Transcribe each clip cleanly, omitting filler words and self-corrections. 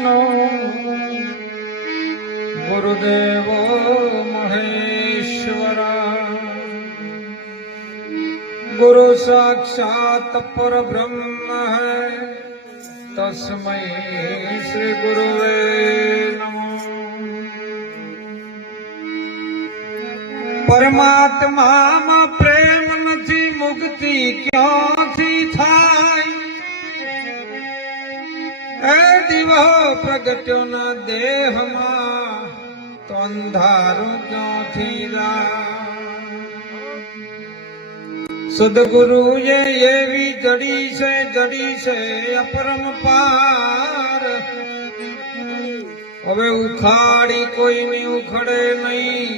विष्णु गुरुदेवो महेश्वरा गुरु साक्षात परब्रह्म है तस्मै श्री गुरुवे नमः। परमात्मा प्रेम નથી મુક્તિ ક્યાંથી થાય? એ દીવો પ્રગટ્યો ના દેહમાં તો અંધારું ક્યાંથી જાય? સદગુરુએ એવી જડી છે અપરંપાર, હવે ઉખાડી કોઈની ઉખડે નહીં,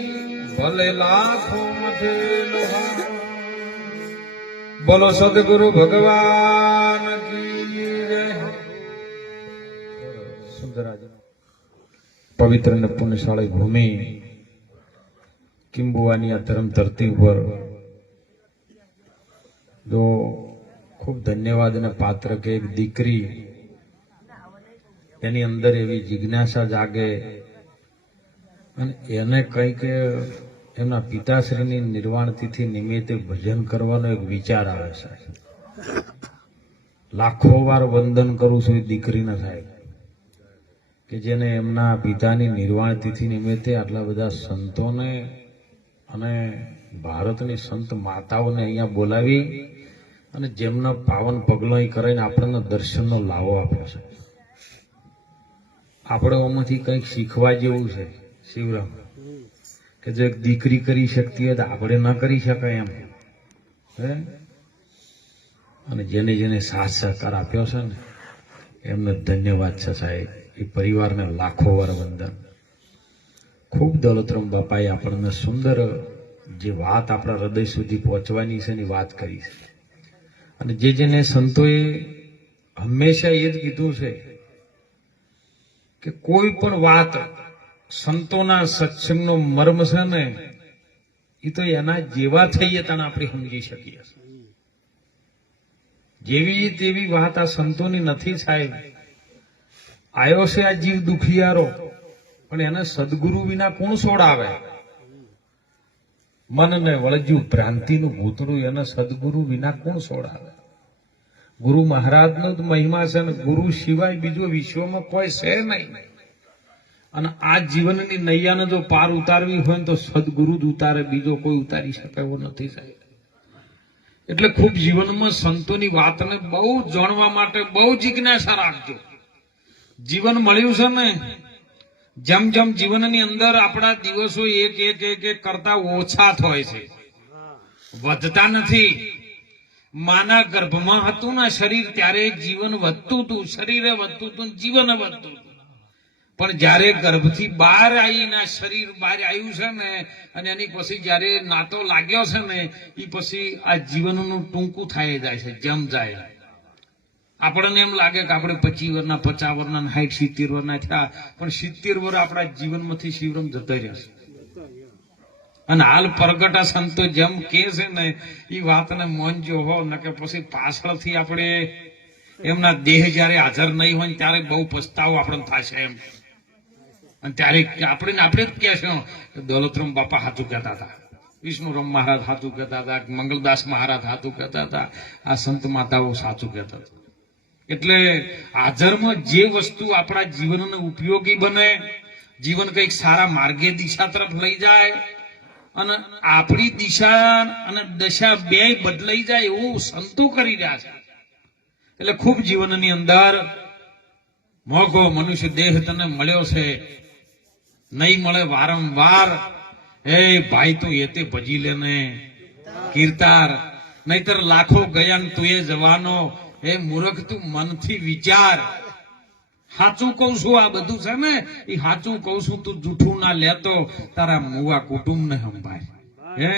ભલે લાખો મધે લોહા। બોલો સદગુરુ ભગવાન કી જય। સુંદરાજ પવિત્ર ને પુણ્યશાળી ભૂમિ કિંબુવાની આ ધર્મ ધરતી ઉપર જો ખૂબ ધન્યવાદ અને પાત્ર કે એક દીકરી એની અંદર એવી જિજ્ઞાસા જાગે અને એને કઈ કે એમના પિતાશ્રીની નિર્વાણ તિથિ નિમિત્તે ભજન કરવાનો એક વિચાર આવે સાહેબ। લાખો વાર વંદન કરું છું એ દીકરીને સાહેબ કે જેને એમના પિતાની નિર્વાણ તિથિ નિમિત્તે આટલા બધા સંતોને અને ભારતની સંત માતાઓને અહીંયા બોલાવી અને જેમના પાવન પગલો કરીને આપણને દર્શનનો લાવો આપ્યો છે। આપણે આમાંથી કંઈક શીખવા જેવું છે શિવરામ, કે જો એક દીકરી કરી શકતી હોય તો આપણે ન કરી શકાય એમ હે। અને જેને જેને સાથ સહકાર આપ્યો છે ને એમને ધન્યવાદ છે સાહેબ। એ પરિવારને લાખો વાર વંદન। ખૂબ દોલતરામ બાપાએ આપણને સુંદર જે વાત આપણા હૃદય સુધી પહોંચવાની છે એની વાત કરી છે। અને જેને સંતોએ હંમેશા એ જ કીધું છે કે કોઈ પણ વાત સંતોના સત્સંગનો મર્મ છે ને એ તો એના જેવા થઈએ તને આપણે સમજી શકીએ। જેવી તેવી વાત આ સંતોની નથી સાહેબ। આયો છે આ જીવ દુખિયારો, પણ એને સદગુરુ વિના કોણ છોડાવે? મનને વળજ્યું ભ્રાંતિનું ભૂતરું, એને સદગુરુ વિના કોણ છોડાવે? ગુરુ મહારાજનો જ મહિમા છે ને ગુરુ સિવાય બીજો વિશ્વમાં કોઈ છે નહીં। અને આ જીવનની નૈયાને જો પાર ઉતારવી હોય ને તો સદગુરુ જ ઉતારે, બીજો કોઈ ઉતારી શકે એવો નથી સાહેબ। એટલે ખૂબ જીવનમાં સંતોની વાતને બહુ જાણવા માટે બહુ જિજ્ઞાસા રાખજો। જીવન મળ્યું છે ને, જેમ જેમ જીવનની અંદર આપણા દિવસો એક એક એક એક કરતા ઓછા થાય છે, વધતા નથી। માના ગર્ભમાં હતું ને શરીર ત્યારે જીવન વધતું હતું, શરીરે વધતું હતું, જીવન વધતું હતું। પણ જયારે ગર્ભથી બહાર આવીને શરીર બહાર આવ્યું છે ને અને એની પછી જયારે નાતો લાગ્યો છે ને એ પછી આ જીવનનું ટૂંકું થાય જાય છે જેમ જાય। આપણને એમ લાગે કે આપણે 25 વર્ષના 50 વર્ષના 60 70 વર્ષના થયા, પણ 70 વર્ષ આપણા જીવનમાંથી શિવરામ જતા રહેશે। અને હાલ પ્રગટા સંતો જેમ કે છે ને એ વાતને મોનજો હો ને કે પછી પાછળથી આપણે એમના દેહ જયારે હાજર નહીં હોય ત્યારે બહુ પસ્તાવો આપણને થશે એમ। અને ત્યારે આપણે જ કહેશું દોલતરામ બાપા સાચું કહેતા હતા, વિષ્ણુરામ મહારાજ સાચું કહેતા હતા, મંગલદાસ મહારાજ સાચું કહેતા હતા, આ સંત માતાઓ સાચું કહેતા હતા। એટલે હાજરમાં જે વસ્તુ આપણા જીવનને ઉપયોગી બને, જીવન કંઈક સારા માર્ગે દિશા તરફ લઈ જાય અને આપણી દિશા અને દશા બે બદલાઈ જાય એવું સંતો કરી રહ્યા છે। એટલે ખૂબ જીવનની અંદર મોઘો મનુષ્ય દેહ તને મળ્યો છે, નહીં મળે વારંવાર। એ ભાઈ તું એતે ભજી લેને કીર્તાર, નહીતર લાખો ગયા ને તું એ જવાનો। એ મૂર્ખ તું મનથી વિચાર। સાચું કઉ છું આ બધું છે ને એ સાચું કઉ છું, તું જૂઠું ના લેતો તારા મુવા કુટુંબ ને સંભાળ। હે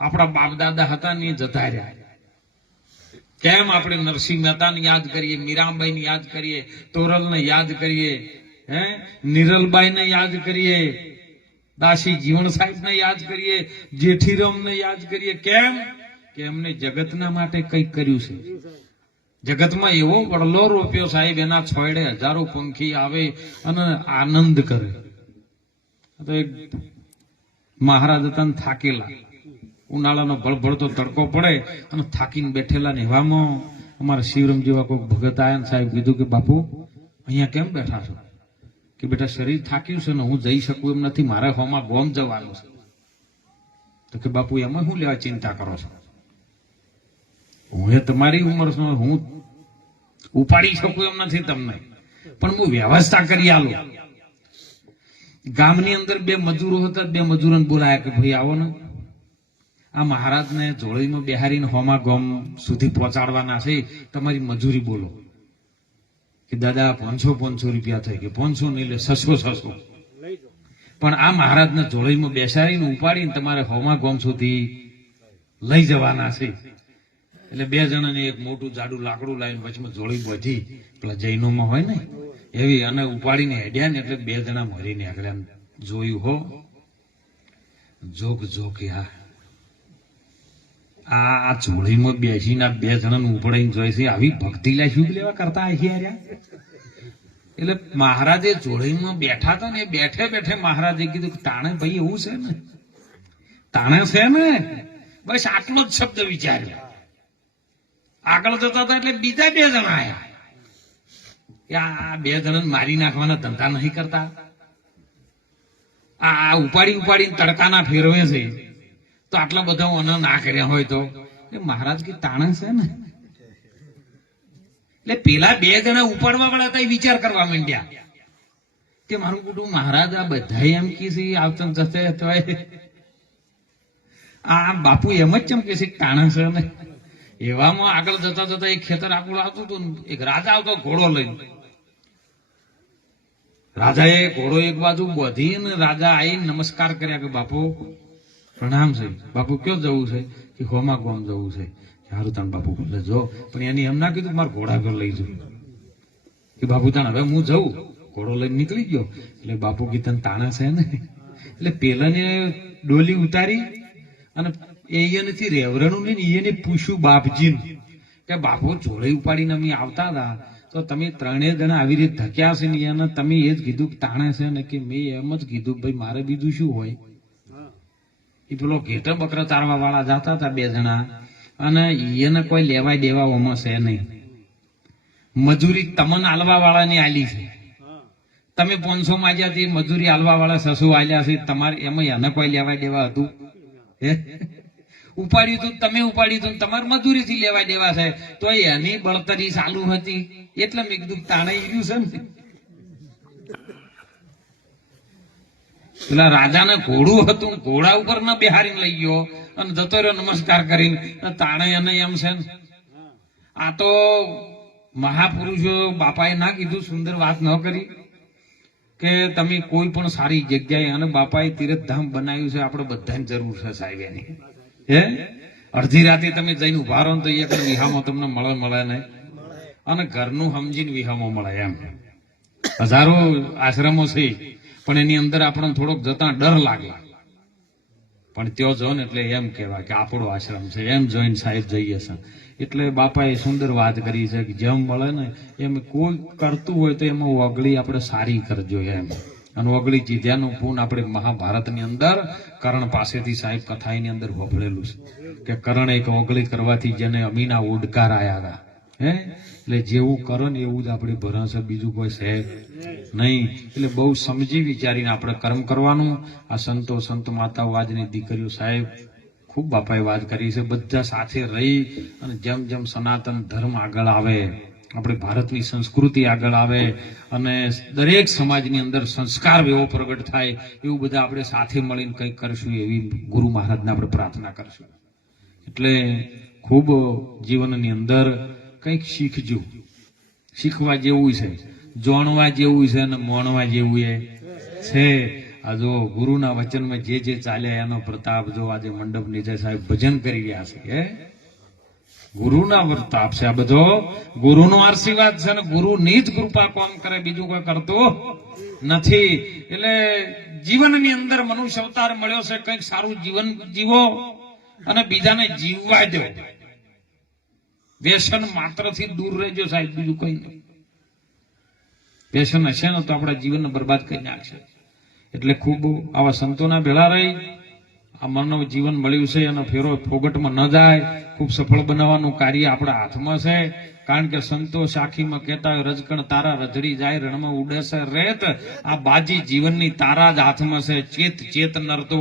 આપણા બાપ દાદા હતા ને એ જતા રહ્યા। કેમ આપણે નરસિંહ મહેતાને યાદ કરીએ, મીરાબાઈને યાદ કરીએ, તોરલને યાદ કરીએ, હે નિરલબાઈને યાદ કરીએ, દાસી જીવણ સાહેબને યાદ કરીએ, જેઠીરામને યાદ કરીએ। કેમ કે એમને જગતના માટે કંઈક કર્યું છે। જગતમાં એવો વડલો રોપ્યો સાહેબ, એના છોડે હજારો પંખી આવે અને આનંદ કરે. તો એક મહારાજ હતા ને થાકેલા, ઉનાળાનો ભળભળતો તડકો પડે અને થાકીને બેઠેલા ને એવામાં અમારા શિવરામ જેવા કોઈ ભગત આયા ને સાહેબ કીધું કે બાપુ અહીંયા કેમ બેઠા છો? કે બેટા શરીર થાક્યું છે ને હું જઈ શકું એમ નથી, મારે હોમાં ગોમ જવાનું છે. તો કે બાપુ એમાં શું લેવા ચિંતા કરો છો? હું એ તમારી ઉંમર છું, હું ઉપાડી શકું એમ નથી તમને, પણ હું વ્યવસ્થા કરી આલું. ગામની અંદર 2 મજૂરો હતા, 2 મજૂરોને બોલાયા કે ભાઈ આવો ને, આ મહારાજને જોડીમાં બેહારીને હોમા ગામ સુધી પહોંચાડવાના છે, તમારી મજૂરી બોલો. કે દાદા 500 રૂપિયા થઈ, કે 500 નહીં લે 600. પણ આ મહારાજને જોડીમાં બેસાડીને ઉપાડીને તમારે હોમા ગામ સુધી લઈ જવાના છે. એટલે 2 જણાને એક મોટું જાડું લાકડું લાવીને વચમાં જોડી બાંધી, પેલા જૈનોમાં હોય ને એવી, અને ઉપાડીને હેડ્યા ને એટલે 2 જણા મરી નીકળ્યા. જોયું હો, જોક આ જોડીમાં બેસીને 2 જણાને ઉપડાઈને જોઈ છે, આવી ભક્તિ લા શું લેવા કરતા આયા. એટલે મહારાજે જોડીમાં બેઠા હતા ને, બેઠે બેઠે મહારાજે કીધું કે તાણે ભાઈ એવું છે ને, તાણે છે ને, બસ આટલો જ શબ્દ વિચાર્યો. આગળ જતા હતા એટલે બીજા 2 જણા આયા. આ 2 જણાને મારી નાખવાના ધંધા નહીં કરતા, આ ઉપાડીને તડકાના ફેરવે છે, તો આટલા બધા અન ના કર્યા હોય તો મહારાજ કે તાણે છે ને. એટલે પેલા 2 જણા ઉપાડવા વાળા હતા, વિચાર કરવા માંડ્યા કે મારું કુટુંબ મહારાજ આ બધા એમ કે છે આવતા જશે, અથવા આ બાપુ એમ જ ચમ કે છે તાણે છે ને. એવામાં આગળ જતા જતા એક ખેતર આકુળ આવતું હતું, એક રાજા આવતો ઘોડો લઈને. રાજાએ ઘોડો એક બાજુ બાંધીને રાજા આવીને નમસ્કાર કર્યા કે બાપુ પ્રણામ છે. બાપુ ક્યાં જવું છે? કે હોમા ગામ જવું છે. સારું તાન બાપુ જો, પણ એની એમ ના કીધું મારા ઘોડા ઘર લઈ જવું. કે બાપુ તાણ હવે હું જઉં. ઘોડો લઈને નીકળી ગયો. એટલે બાપુ કીધું તાણા છે ને. એટલે પેલાને ડોલી ઉતારી અને એ નથી રેવરણું નહીં, એને પૂછ્યું બાપજીને કે બાપુ જોડે ઉપાડીને અમે આવતા હતા તો તમે 3 જણા આવી રીતે ધક્યા છે ને, એને તમે એ જ કીધું કે તાણે છે ને. કે મેં એમ જ કીધું ભાઈ મારે બીજું શું હોય. એ પેલો ઘેટા બકરા ચારવા વાળા જતા હતા 2 જણા, અને એને કોઈ લેવાય દેવા ઓમાં છે નહીં. મજૂરી તમને આલવા વાળાની આલી છે, તમે 500 માંગ્યા, મજૂરી આલવા વાળા 600 આલ્યા છે. તમારે એમાં એને કોઈ લેવાય દેવા હતું? ઉપાડ્યું તું તમે, ઉપાડ્યું તું તમારે મજૂરી થી લેવા દેવા છે, તો એની બળતરી ચાલુ હતી. એટલે મેં કીધું તાણે ઈર્યું છે ને. પેલા રાજાને ઘોડું હતું, ઘોડા ઉપર ના બેહારીને લઈ ગયો અને જતો રહ્યો નમસ્કાર કરીને. તાણે એને એમ છે ને. આ તો મહાપુરુષો બાપાએ ના કીધું, સુંદર વાત ન કરી કે તમે કોઈ પણ સારી જગ્યાએ, અને બાપાએ તીર્થધામ બનાવ્યું છે, આપણે બધાની જરૂર છે સાહેબ એની. અડધી રાતે તમે જઈને ઉભા રહો તો એક વિહામો તમને મળે નહીં, અને ઘરનું સમજીને વિહામો મળે. એમ 1000 આશ્રમો છે, પણ એની અંદર આપણને થોડોક જતા ડર લાગે. પણ ત્યાં જો ને એટલે એમ કહેવાય કે આપણો આશ્રમ છે, એમ જોઈને સાહેબ જઈએ છે. એટલે બાપાએ સુંદર વાત કરી છે કે જેમ મળે ને એમ કોઈ કરતું હોય તો એમાં ઓગળી આપણે સારી કરજો એમ. અને ઓગળી જીધ્યાનું પૂન આપણે મહાભારતની અંદર કર્ણ પાસેથી સાહેબ કથાની અંદર વપરેલું છે કે કર્ણ એક ઓગળી કરવાથી જેને અમીના ઉડકાર આયા હતા. એટલે જેવું કરો ને એવું જ આપણે ભરાશે, બીજું કોઈ છે નહીં. એટલે બહુ સમજી વિચારીને આપણે કર્મ કરવાનું. આ સંતો સંત માતાઓ આજની દીકરીઓ સાહેબ ખૂબ બાપાએ વાત કરી છે. બધા સાથે રહી અને જેમ જેમ સનાતન ધર્મ આગળ આવે, આપણે ભારતની સંસ્કૃતિ આગળ આવે અને દરેક સમાજની અંદર સંસ્કાર એવો પ્રગટ થાય, એવું બધા આપણે સાથે મળીને કંઈક કરશું, એવી ગુરુ મહારાજને આપણે પ્રાર્થના કરશું. એટલે ખૂબ જીવનની અંદર કંઈક શીખજો. શીખવા જેવું છે, જાણવા જેવું છે અને માણવા જેવું છે. આ જો ગુરુના વચનમાં જે ચાલ્યા એનો પ્રતાપ જો આજે મંડપ નીચે સાહેબ ભજન કરી રહ્યા છે. ગુરુના પ્રતાપ છે આ બધો, ગુરુનો આશીર્વાદ છે, ને ગુરુની જ કૃપા કામ કરે, બીજું કોઈ કરતો નથી. એટલે જીવનની અંદર મનુષ્ય અવતાર મળ્યો છે, કંઈક સારું જીવન જીવો અને બીજાને જીવવા દો. વ્યસન માત્રથી દૂર રહેજો સાહેબ, બીજું કઈ નહીં. વ્યસન હશે ને તો આપણા જીવનને બરબાદ કરી નાખશે. એટલે ખૂબ આવા સંતોના ભેળા રહી આ માનવ જીવન મળ્યું છે અને ફેરો ફોગટમાં ન જાય. ખૂબ સફળ બનાવવાનું કાર્ય આપણા હાથમાં છે. કારણ કે સંતો સાખીમાં કહેતા હોય, રજકણ તારા રજડી જાય રણમાં ઉડે છે રેત. આ બાજી જીવનની તારા જ હાથમાં છે. ચેત ચેત નરતો,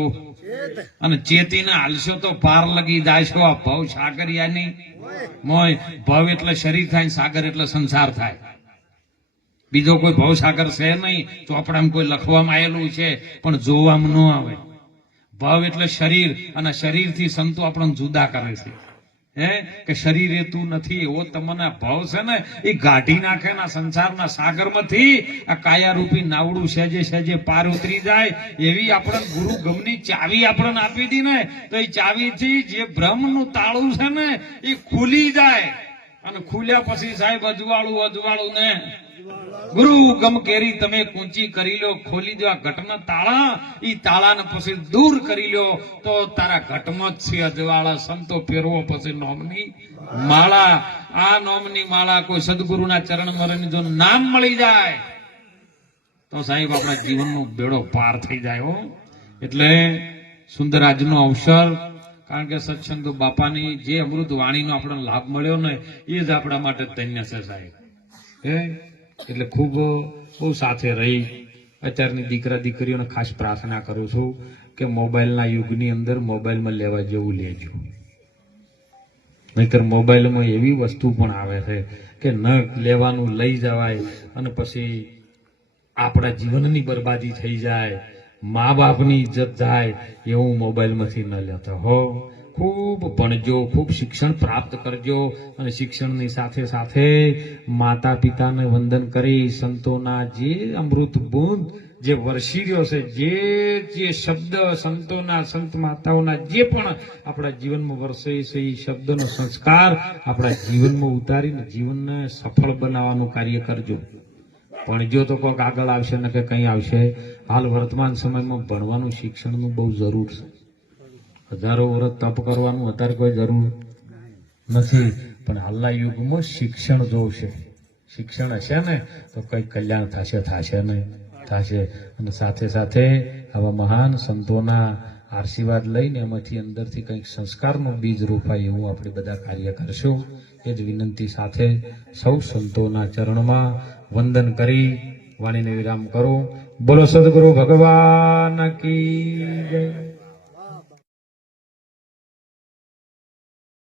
અને ચેતીને હાલશો તો પાર લગી જાય છો આ ભવ સાગરિયાની મોય. ભવ એટલે શરીર થાય, સાગર એટલે સંસાર થાય. બીજો કોઈ ભવ સાગર છે નહીં. ચોપડામાં કોઈ લખવામાં આવેલું છે પણ જોવામાં ન આવે. ભવ એટલે શરીર, અને શરીરથી સંતો આપણને જુદા કરે છે. કે શરીર એ તું નથી, એવો તમને ભાવ છે ને એ ગાઢી નાખે ના સંસારના સાગરમાંથી આ કાયારૂપી નાવડું સહેજે સહેજે પાર ઉતરી જાય. એવી આપણે ગુરુ ગમની ચાવી આપણને આપી દી ને તો એ ચાવીથી જે બ્રહ્મનું તાળું છે ને એ ખુલી જાય. અને ખુલ્યા પછી સાહેબ અજવાળું ને ગુરુ ગમ કેરી તમે કૂંચી કરી લો, ખોલી દો આ ઘટના તાળા. ઈ તાળાને પછી દૂર કરી લો તો તારા ઘટમાં જ છે અજવાળા. સંતો ફેરવો પછી નોમની માળા. આ નોમની માળા કોઈ સદગુરુના ચરણમાં રહીને જો નામ મળી જાય તો સાહેબ આપણા જીવનનો બેડો પાર થઈ જાય હો. એટલે સુંદર આજનો અવસર, કારણ કે સત્સંગ બાપાની જે અમૃત વાણીનો આપણને લાભ મળ્યો ને એ જ આપણા માટે ધન્ય છે સાહેબ. એટલે ખૂબ બહુ સાથે રહી અત્યારની દીકરા દીકરીઓને ખાસ પ્રાર્થના કરું છું કે મોબાઈલના યુગની અંદર મોબાઈલમાં લેવા જેવું લેજો. નહીતર મોબાઈલમાં એવી વસ્તુ પણ આવે છે કે ન લેવાનું લઈ જવાય અને પછી આપણા જીવનની બરબાદી થઈ જાય, મા બાપની ઇજ્જત જાય. એવું મોબાઈલમાંથી ન લેતા હો. ખૂબ ભણજો, ખૂબ શિક્ષણ પ્રાપ્ત કરજો, અને શિક્ષણની સાથે સાથે માતા પિતાને વંદન કરી સંતોના જે અમૃત બુંદ જે વરસી રહ્યો છે, જે શબ્દ સંતોના સંત માતાઓના જે પણ આપણા જીવનમાં વરસે છે એ શબ્દનો સંસ્કાર આપણા જીવનમાં ઉતારીને જીવનને સફળ બનાવવાનું કાર્ય કરજો. ભણજો તો કોઈક આગળ આવશે ને કે કંઈ આવશે. હાલ વર્તમાન સમયમાં ભણવાનું શિક્ષણનું બહુ જરૂર છે. હજારો વર્ષ તપ કરવાનું અત્યારે કોઈ જરૂર નથી, પણ હાલના યુગમાં શિક્ષણ જોશે. શિક્ષણ હશે ને તો કઈ કલ્યાણ થશે નહીં થશે. અને સાથે સાથે આવા મહાન સંતોના આશીર્વાદ લઈને એમાંથી અંદરથી કંઈક સંસ્કારનું બીજ રોપાય એવું આપણે બધા કાર્ય કરશું. એ જ વિનંતી સાથે સૌ સંતોના ચરણમાં વંદન કરી વાણીને વિરામ કરો. બોલો સદગુરુ ભગવાન કી જય.